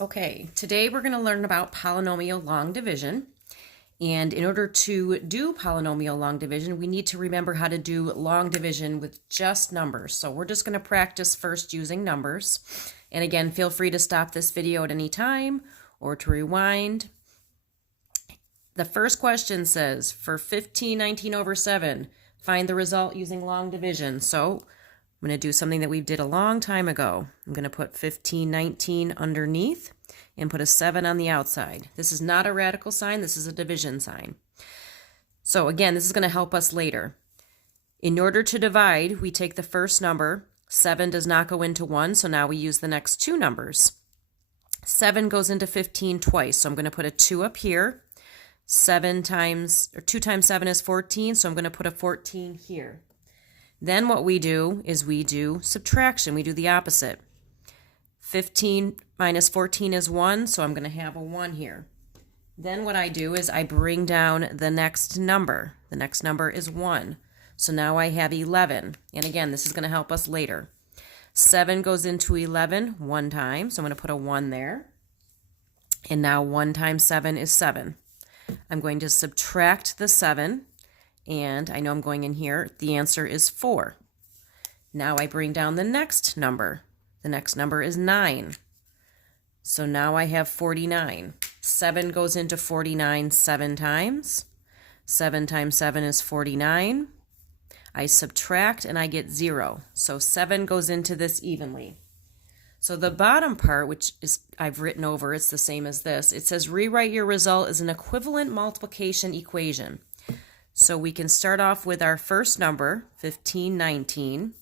Okay, today we're going to learn about polynomial long division. And in order to do polynomial long division, we need to remember how to do long division with just numbers. So we're just going to practice first using numbers. And again, feel free to stop this video at any time or to rewind. The first question says, for 1519 over 7, find the result using long division. So I'm going to do something that we did a long time ago. I'm going to put 1519 underneath and put a 7 on the outside. This is not a radical sign, this is a division sign. So again, this is going to help us later. In order to divide, we take the first number. 7 does not go into 1, so now we use the next two numbers. 7 goes into 15 twice, so I'm going to put a 2 up here. 2 times 7 is 14, so I'm going to put a 14 here. Then what we do is we do subtraction. We do the opposite. 15 minus 14 is 1, so I'm going to have a 1 here. Then what I do is I bring down the next number. The next number is 1. So now I have 11. And again, this is going to help us later. 7 goes into 11 one time, so I'm going to put a 1 there. And now 1 times 7 is 7. I'm going to subtract the 7. And I know I'm going in here. The answer is 4. Now I bring down the next number. The next number is 9. So now I have 49. 7 goes into 49 7 times. 7 times 7 is 49. I subtract and I get 0. So 7 goes into this evenly. So the bottom part, which is I've written over, it's the same as this. It says rewrite your result as an equivalent multiplication equation. So we can start off with our first number, 1519.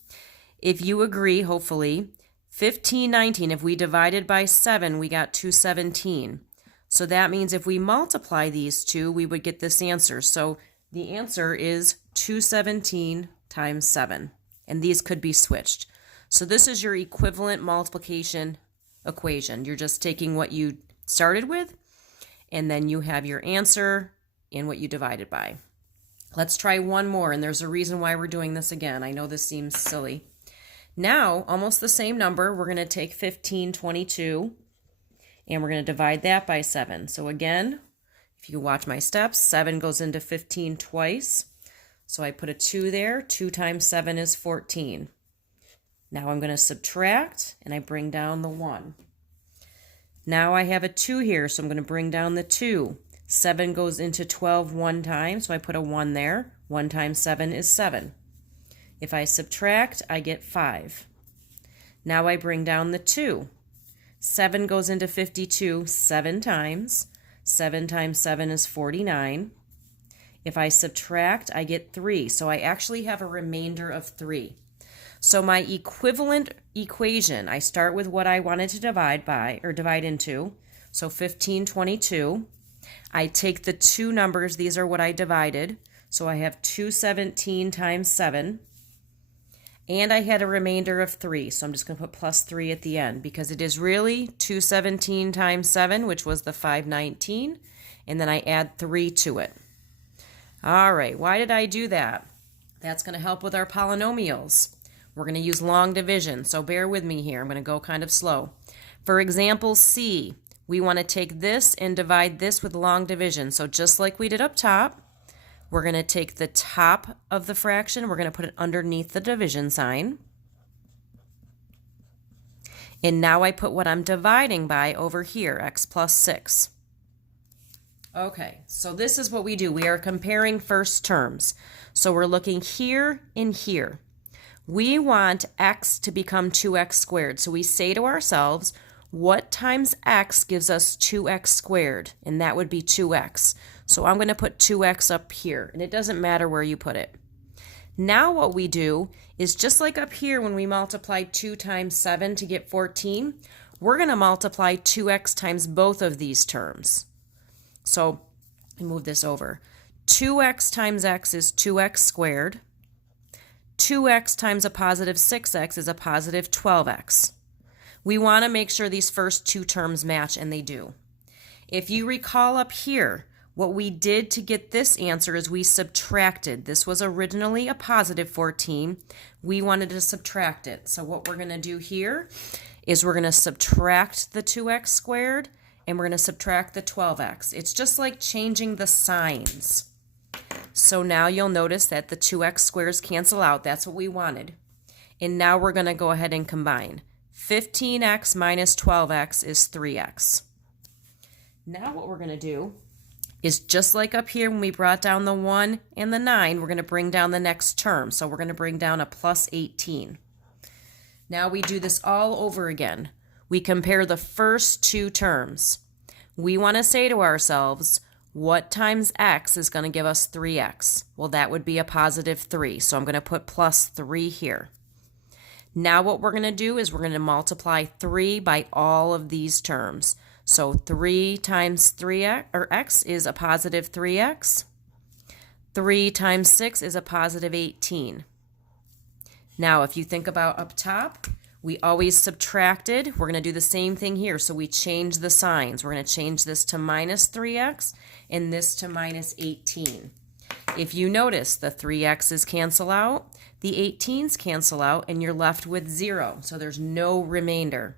If you agree, hopefully, 1519, if we divided by 7, we got 217. So that means if we multiply these two, we would get this answer. So the answer is 217 times 7. And these could be switched. So this is your equivalent multiplication equation. You're just taking what you started with, and then you have your answer and what you divided by. Let's try one more, and there's a reason why we're doing this again. I know this seems silly. Now, almost the same number, we're going to take 1522, and we're going to divide that by 7. So again, if you watch my steps, 7 goes into 15 twice. So I put a 2 there. 2 times 7 is 14. Now I'm going to subtract, and I bring down the 1. Now I have a 2 here, so I'm going to bring down the 2. 7 goes into 12 one time, so I put a 1 there. 1 times 7 is 7. If I subtract, I get 5. Now I bring down the 2. 7 goes into 52 7 times. 7 times 7 is 49. If I subtract, I get 3. So I actually have a remainder of 3. So my equivalent equation, I start with what I wanted to divide by, or divide into. So 1522. I take the two numbers, these are what I divided. So I have 217 times 7. And I had a remainder of 3, so I'm just going to put plus 3 at the end because it is really 217 times 7, which was the 519, and then I add 3 to it. All right, why did I do that? That's going to help with our polynomials. We're going to use long division, so bear with me here. I'm going to go kind of slow. For example, C, we want to take this and divide this with long division. So just like we did up top, we're going to take the top of the fraction, we're going to put it underneath the division sign. And now I put what I'm dividing by over here, x plus 6. Okay, so this is what we do. We are comparing first terms. So we're looking here and here. We want x to become 2x squared. So we say to ourselves, what times x gives us 2x squared? And that would be 2x. So I'm going to put 2x up here, and it doesn't matter where you put it. Now what we do is just like up here when we multiplied 2 times 7 to get 14, we're going to multiply 2x times both of these terms. So I move this over. 2x times x is 2x squared. 2x times a positive 6x is a positive 12x. We want to make sure these first two terms match, and they do. If you recall up here, what we did to get this answer is we subtracted. This was originally a positive 14. We wanted to subtract it. So what we're going to do here is we're going to subtract the 2x squared and we're going to subtract the 12x. It's just like changing the signs. So now you'll notice that the 2x squares cancel out. That's what we wanted. And now we're going to go ahead and combine. 15x minus 12x is 3x. Now what we're going to do is just like up here when we brought down the 1 and the 9, we're going to bring down the next term. So we're going to bring down a plus 18. Now we do this all over again. We compare the first two terms. We want to say to ourselves, what times x is going to give us 3x? Well, that would be a positive 3. So I'm going to put plus 3 here. Now what we're going to do is we're going to multiply 3 by all of these terms. So 3 times 3x, or x, is a positive 3x. 3 times 6 is a positive 18. Now, if you think about up top, we always subtracted. We're going to do the same thing here. So we change the signs. We're going to change this to minus 3x and this to minus 18. If you notice, the 3x's cancel out, the 18's cancel out, and you're left with 0. So there's no remainder.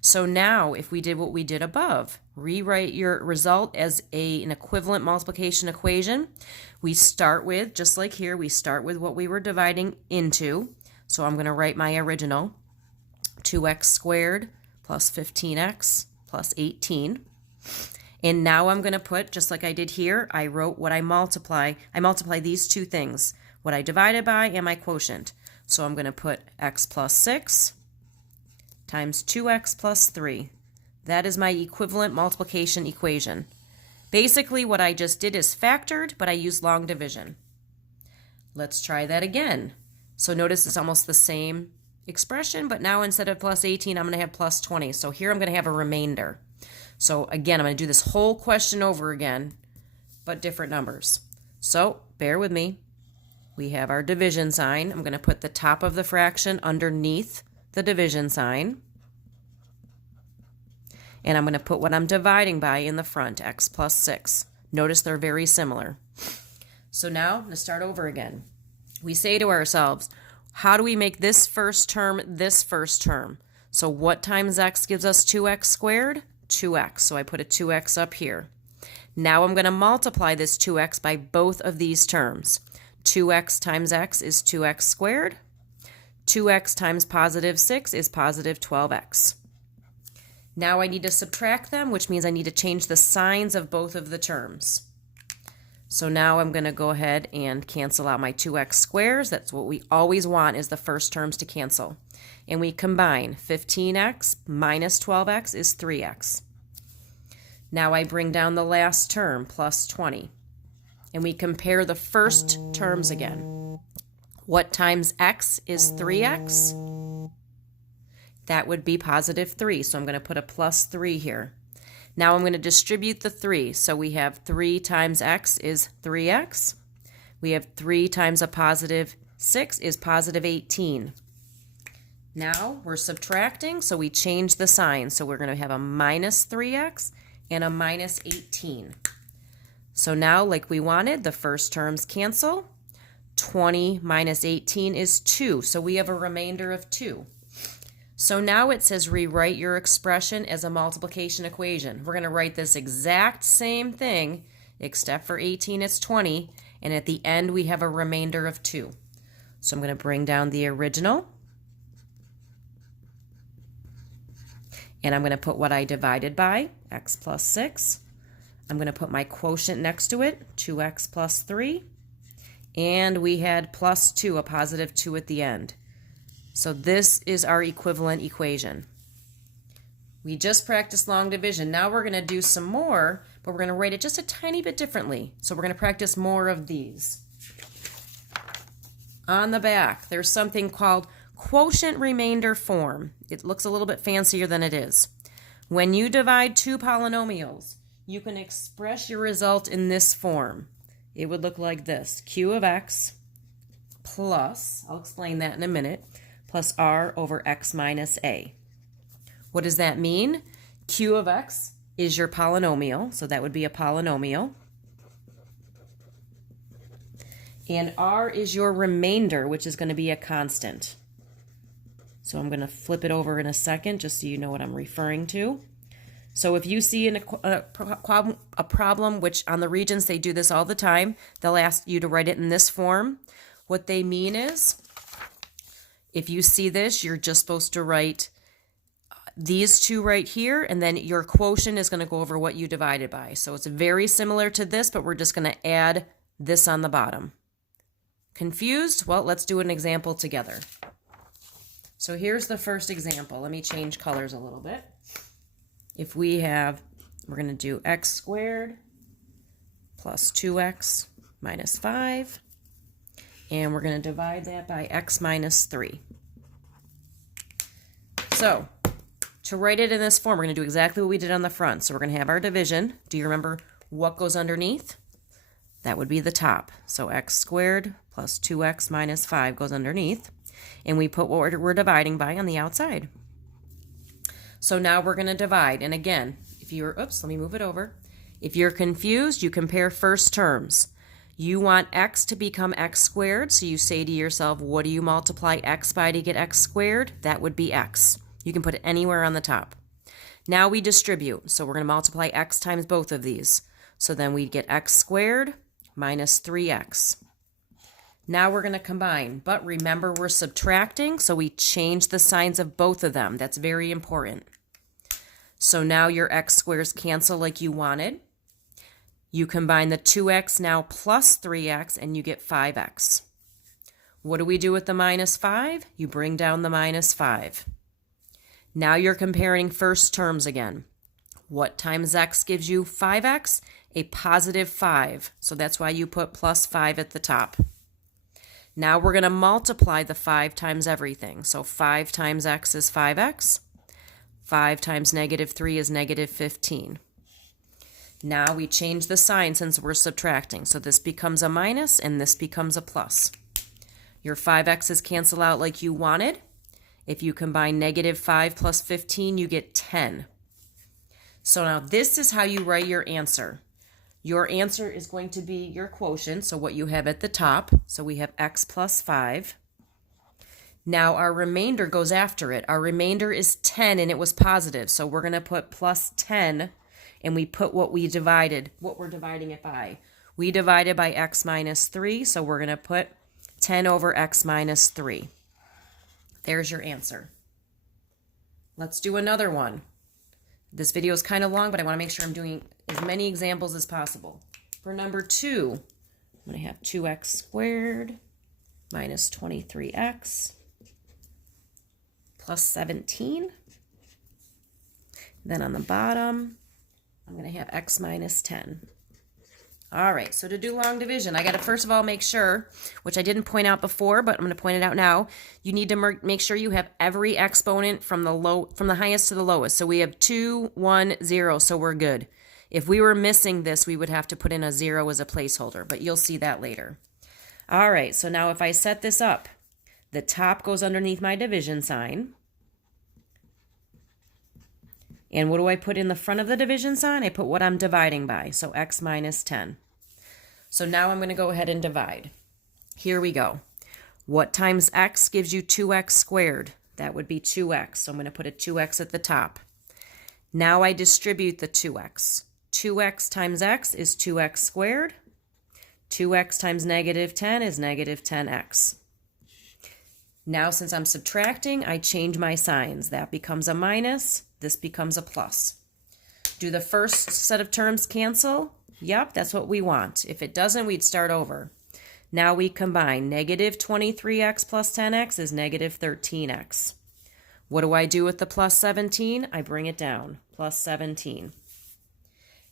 So now, if we did what we did above, rewrite your result as an equivalent multiplication equation. We start with, just like here, we start with what we were dividing into. So I'm going to write my original, 2x squared plus 15x plus 18. And now I'm going to put, just like I did here, I wrote what I multiply. I multiply these two things, what I divided by and my quotient. So I'm going to put x plus 6 times 2x plus 3. That is my equivalent multiplication equation. Basically, what I just did is factored, but I used long division. Let's try that again. So notice it's almost the same expression, but now instead of plus 18, I'm going to have plus 20. So here I'm going to have a remainder. So again, I'm going to do this whole question over again, but different numbers. So bear with me. We have our division sign. I'm going to put the top of the fraction underneath the division sign. And I'm going to put what I'm dividing by in the front, x plus 6. Notice they're very similar. So now, I'm going to start over again. We say to ourselves, how do we make this first term this first term? So what times x gives us 2x squared? 2x. So I put a 2x up here. Now I'm going to multiply this 2x by both of these terms. 2x times x is 2x squared. 2x times positive 6 is positive 12x. Now I need to subtract them, which means I need to change the signs of both of the terms. So now I'm going to go ahead and cancel out my 2x squares. That's what we always want, is the first terms to cancel. And we combine 15x minus 12x is 3x. Now I bring down the last term, plus 20. And we compare the first terms again. What times x is 3x? That would be positive 3. So I'm going to put a plus 3 here. Now I'm going to distribute the 3. So we have 3 times x is 3x. We have 3 times a positive 6 is positive 18. Now we're subtracting, so we change the sign. So we're going to have a minus 3x and a minus 18. So now, like we wanted, the first terms cancel. 20 minus 18 is 2. So we have a remainder of 2. So now it says rewrite your expression as a multiplication equation. We're going to write this exact same thing, except for 18 it's 20, and at the end we have a remainder of 2. So I'm going to bring down the original, and I'm going to put what I divided by, x plus 6. I'm going to put my quotient next to it, 2x plus 3, and we had plus 2, a positive 2 at the end. So this is our equivalent equation. We just practiced long division. Now we're going to do some more, but we're going to write it just a tiny bit differently. So we're going to practice more of these. On the back, there's something called quotient remainder form. It looks a little bit fancier than it is. When you divide two polynomials, you can express your result in this form. It would look like this: q of x plus, I'll explain that in a minute, plus r over x minus a. What does that mean? Q of x is your polynomial, so that would be a polynomial. And r is your remainder, which is going to be a constant. So I'm going to flip it over in a second just so you know what I'm referring to. So if you see a problem, which on the Regents they do this all the time, they'll ask you to write it in this form. What they mean is, if you see this, you're just supposed to write these two right here, and then your quotient is going to go over what you divided by. So it's very similar to this, but we're just going to add this on the bottom. Confused? Well, let's do an example together. So here's the first example. Let me change colors a little bit. If we have, we're going to do x squared plus 2x minus 5, and we're going to divide that by x minus 3. So to write it in this form, we're going to do exactly what we did on the front. So we're going to have our division. Do you remember what goes underneath? That would be the top. So x squared plus 2x minus 5 goes underneath. And we put what we're dividing by on the outside. So now we're going to divide. And again, if you're, oops, let me move it over. If you're confused, you compare first terms. You want x to become x squared. So you say to yourself, what do you multiply x by to get x squared? That would be x. You can put it anywhere on the top. Now we distribute. So we're going to multiply x times both of these. So then we get x squared minus 3x. Now we're going to combine, but remember we're subtracting, so we change the signs of both of them. That's very important. So now your x squares cancel like you wanted. You combine the 2x now plus 3x, and you get 5x. What do we do with the minus 5? You bring down the minus 5. Now you're comparing first terms again. What times x gives you 5x? A positive 5. So that's why you put plus 5 at the top. Now we're going to multiply the 5 times everything. So 5 times x is 5x. 5 times negative 3 is negative 15. Now we change the sign since we're subtracting. So this becomes a minus and this becomes a plus. Your 5x's cancel out like you wanted. If you combine negative 5 plus 15, you get 10. So now this is how you write your answer. Your answer is going to be your quotient, so what you have at the top. So we have x plus 5. Now our remainder goes after it. Our remainder is 10, and it was positive, so we're going to put plus 10, and we put what we're dividing it by. We divided by x minus 3, so we're going to put 10 over x minus 3. There's your answer. Let's do another one. This video is kind of long, but I want to make sure I'm doing as many examples as possible. For number 2, I'm going to have 2x squared minus 23x plus 17. Then on the bottom, I'm going to have x minus 10. All right, so to do long division, I got to first of all make sure, which I didn't point out before, but I'm going to point it out now. You need to make sure you have every exponent from the highest to the lowest. So we have 2, 1, 0, so we're good. If we were missing this, we would have to put in a 0 as a placeholder, but you'll see that later. All right, so now if I set this up, the top goes underneath my division sign. And what do I put in the front of the division sign? I put what I'm dividing by, so x minus 10. So now I'm going to go ahead and divide. Here we go. What times x gives you 2x squared? That would be 2x, so I'm going to put a 2x at the top. Now I distribute the 2x. 2x times x is 2x squared. 2x times negative 10 is negative 10x. Now since I'm subtracting, I change my signs. That becomes a minus. This becomes a plus. Do the first set of terms cancel? Yep, that's what we want. If it doesn't, we'd start over. Now we combine. Negative 23x plus 10x is negative 13x. What do I do with the plus 17? I bring it down. Plus 17.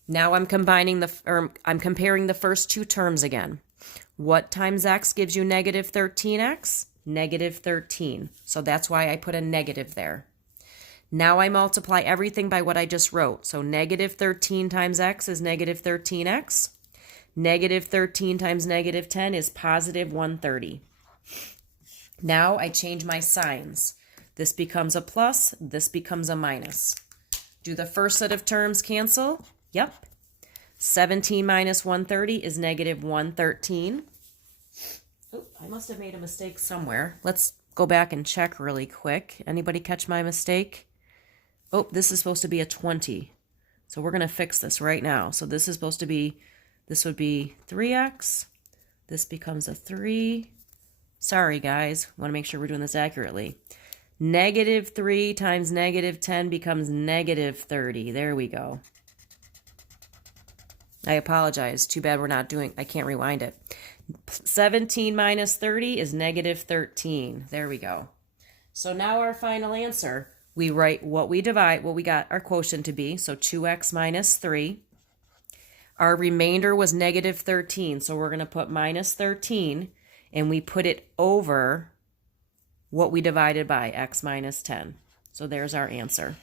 Now I'm comparing the first two terms again. What times x gives you negative 13x? Negative 13. So that's why I put a negative there. Now I multiply everything by what I just wrote. So negative 13 times x is negative 13x. Negative 13 times negative 10 is positive 130. Now I change my signs. This becomes a plus, this becomes a minus. Do the first set of terms cancel? Yep. 17 minus 130 is negative 113. Oh, I must have made a mistake somewhere. Let's go back and check really quick. Anybody catch my mistake? Oh, this is supposed to be a 20. So we're going to fix this right now. So this is supposed to be, this would be 3x. This becomes a 3. Sorry, guys. Want to make sure we're doing this accurately. Negative 3 times negative 10 becomes negative 30. There we go. I apologize. Too bad we're not doing, I can't rewind it. 17 minus 30 is negative 13. There we go. So now our final answer, we write what we got our quotient to be. So 2x minus 3. Our remainder was negative 13. So we're going to put minus 13 and we put it over what we divided by, x minus 10. So there's our answer.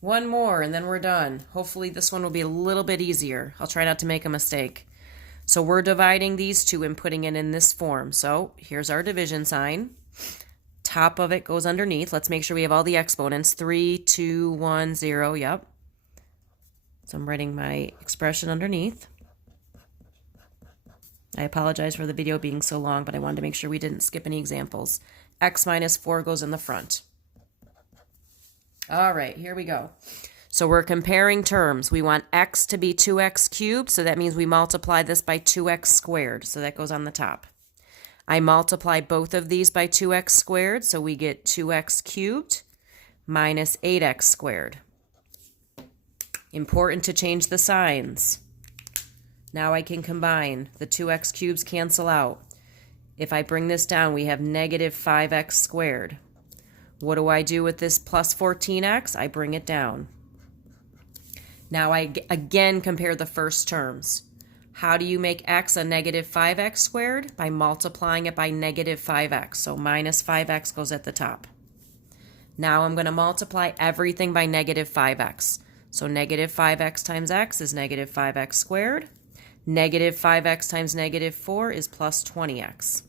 One more and then we're done. Hopefully this one will be a little bit easier. I'll try not to make a mistake. So we're dividing these two and putting it in this form. So here's our division sign. Top of it goes underneath. Let's make sure we have all the exponents. 3, 2, 1, 0. Yep. So I'm writing my expression underneath. I apologize for the video being so long, but I wanted to make sure we didn't skip any examples. X minus 4 goes in the front. All right, here we go. So we're comparing terms. We want x to be 2x cubed, so that means we multiply this by 2x squared, so that goes on the top. I multiply both of these by 2x squared, so we get 2x cubed minus 8x squared. Important to change the signs. Now I can combine. The 2x cubes cancel out. If I bring this down, we have negative 5x squared. What do I do with this plus 14x? I bring it down. Now I again compare the first terms. How do you make x a negative 5x squared? By multiplying it by negative 5x. So minus 5x goes at the top. Now I'm going to multiply everything by negative 5x. So negative 5x times x is negative 5x squared. Negative 5x times negative 4 is plus 20x.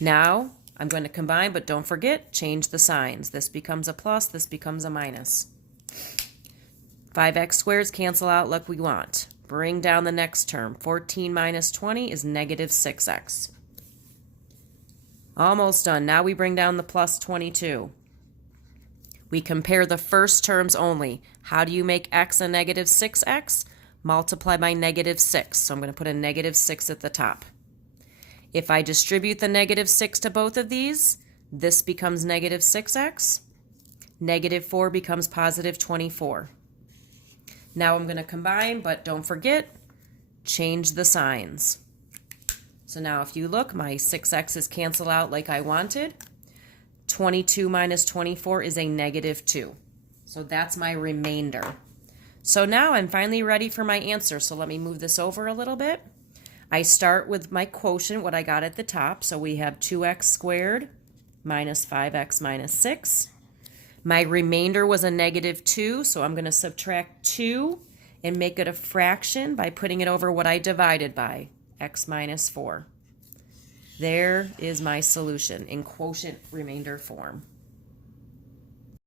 Now I'm going to combine, but don't forget, change the signs. This becomes a plus, this becomes a minus. 5x squares cancel out like we want. Bring down the next term. 14 minus 20 is negative 6x. Almost done. Now we bring down the plus 22. We compare the first terms only. How do you make x a negative 6x? Multiply by negative 6. So I'm going to put a negative 6 at the top. If I distribute the negative 6 to both of these, this becomes negative 6x. Negative 4 becomes positive 24. Now I'm going to combine, but don't forget, change the signs. So now if you look, my 6x's cancel out like I wanted. 22 minus 24 is a negative 2. So that's my remainder. So now I'm finally ready for my answer. So let me move this over a little bit. I start with my quotient, what I got at the top. So we have 2x squared minus 5x minus 6. My remainder was a negative 2, so I'm going to subtract 2 and make it a fraction by putting it over what I divided by, x minus 4. There is my solution in quotient remainder form.